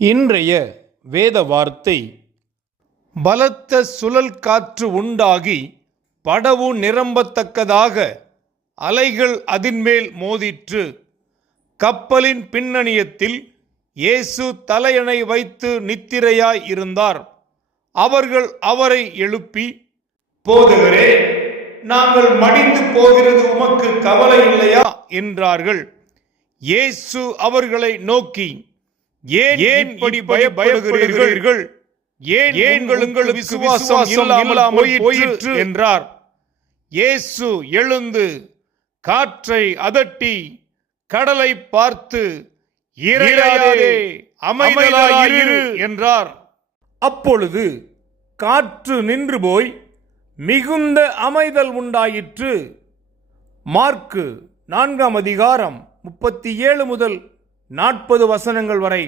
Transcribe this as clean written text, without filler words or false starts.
இன்றைய வேத வார்த்தை, பலத்த சுழல் காற்று உண்டாகி படவு நிரம்பத்தக்கதாக அலைகள் அதின்மேல் மோதிற்று. கப்பலின் பின்னணியத்தில் இயேசு தலையணை வைத்து நித்திரையாய் இருந்தார். அவர்கள் அவரை எழுப்பி, போதகரே, நாங்கள் மடிந்து போகிறது உமக்கு கவலை இல்லையா என்றார்கள். இயேசு அவர்களை நோக்கி, ஏன் இப்படி பயப்படுகிறீர்கள்? ஏன் உங்களுக்கு விசுவாசம் இல்லாமல் போயிற்று என்றார். இயேசு எழுந்து காற்றை அதட்டி கடலை பார்த்து, இறையாதே, அமைதலாயிரு என்றார். அப்பொழுது காற்று நின்று போய் மிகுந்த அமைதல் உண்டாயிற்று. மார்க்கு 4 அதிகாரம் 37 முதல் 40 வசனங்கள் வரை